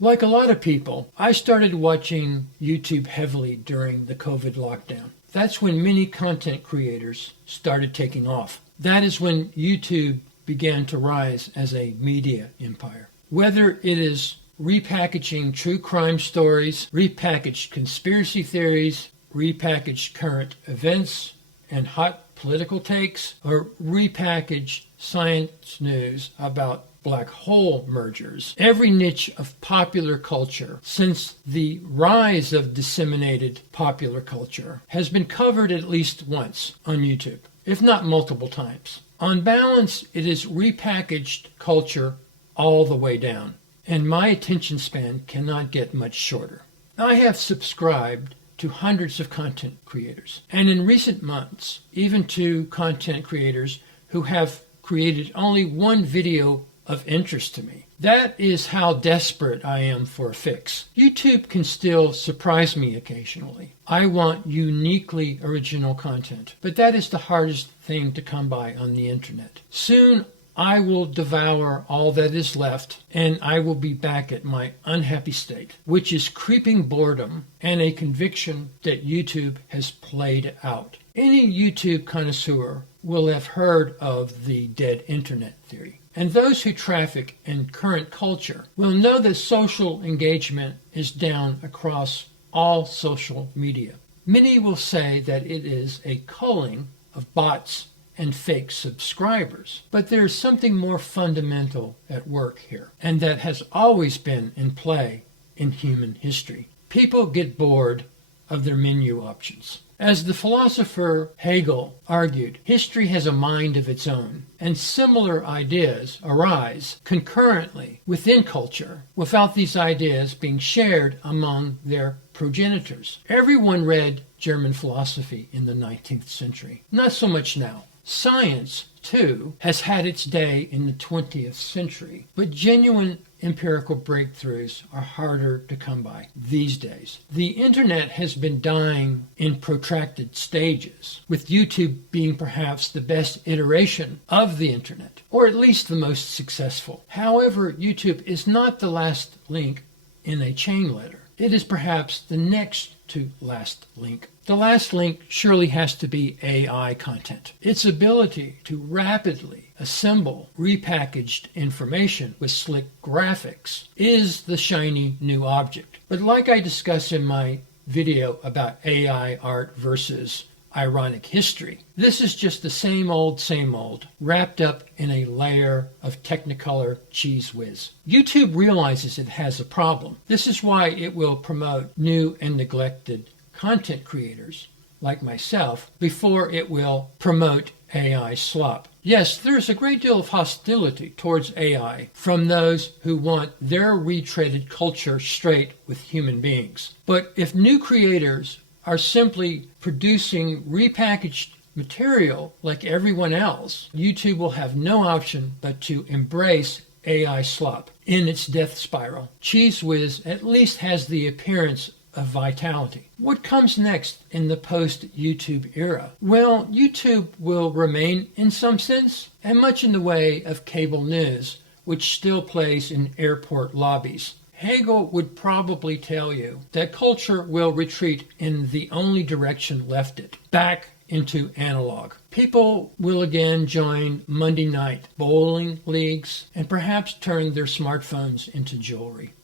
Like a lot of people, I started watching YouTube heavily during the COVID lockdown. That's when many content creators started taking off. That is when YouTube began to rise as a media empire. Whether it is repackaging true crime stories, repackaged conspiracy theories, repackaged current events and hot political takes, or repackaged science news about black hole mergers. Every niche of popular culture since the rise of disseminated popular culture has been covered at least once on YouTube, if not multiple times. On balance, it is repackaged culture all the way down, and my attention span cannot get much shorter. I have subscribed to hundreds of content creators, and in recent months, even to content creators who have created only one video of interest to me. That is how desperate I am for a fix. YouTube can still surprise me occasionally. I want uniquely original content, but that is the hardest thing to come by on the internet. Soon I will devour all that is left, and I will be back at my unhappy state, which is creeping boredom and a conviction that YouTube has played out. Any YouTube connoisseur will have heard of the dead internet theory. And those who traffic in current culture will know that social engagement is down across all social media. Many will say that it is a culling of bots and fake subscribers. But there is something more fundamental at work here, and that has always been in play in human history. People get bored of their menu options. As the philosopher Hegel argued, history has a mind of its own, and similar ideas arise concurrently within culture without these ideas being shared among their progenitors. Everyone read German philosophy in the 19th century. Not so much now. Science, too, has had its day in the 20th century, but genuine empirical breakthroughs are harder to come by these days. The internet has been dying in protracted stages, with YouTube being perhaps the best iteration of the internet, or at least the most successful. However, YouTube is not the last link in a chain letter. It is perhaps the next to last link. The last link surely has to be AI content. Its ability to rapidly assemble repackaged information with slick graphics is the shiny new object. But like I discussed in my video about AI art versus ironic history, this is just the same old, wrapped up in a layer of Technicolor cheese whiz. YouTube realizes it has a problem. This is why it will promote new and neglected content creators like myself before it will promote AI slop. Yes, there's a great deal of hostility towards AI from those who want their retreaded culture straight with human beings. But if new creators are simply producing repackaged material like everyone else, YouTube will have no option but to embrace AI slop in its death spiral. Cheese Whiz at least has the appearance of vitality. What comes next in the post-YouTube era? Well, YouTube will remain in some sense, and much in the way of cable news, which still plays in airport lobbies. Hegel would probably tell you that culture will retreat in the only direction left it, back into analog. People will again join Monday night bowling leagues and perhaps turn their smartphones into jewelry.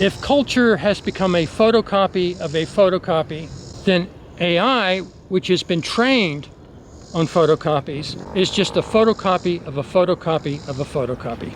If culture has become a photocopy of a photocopy, then AI, which has been trained on photocopies, is just a photocopy of a photocopy of a photocopy.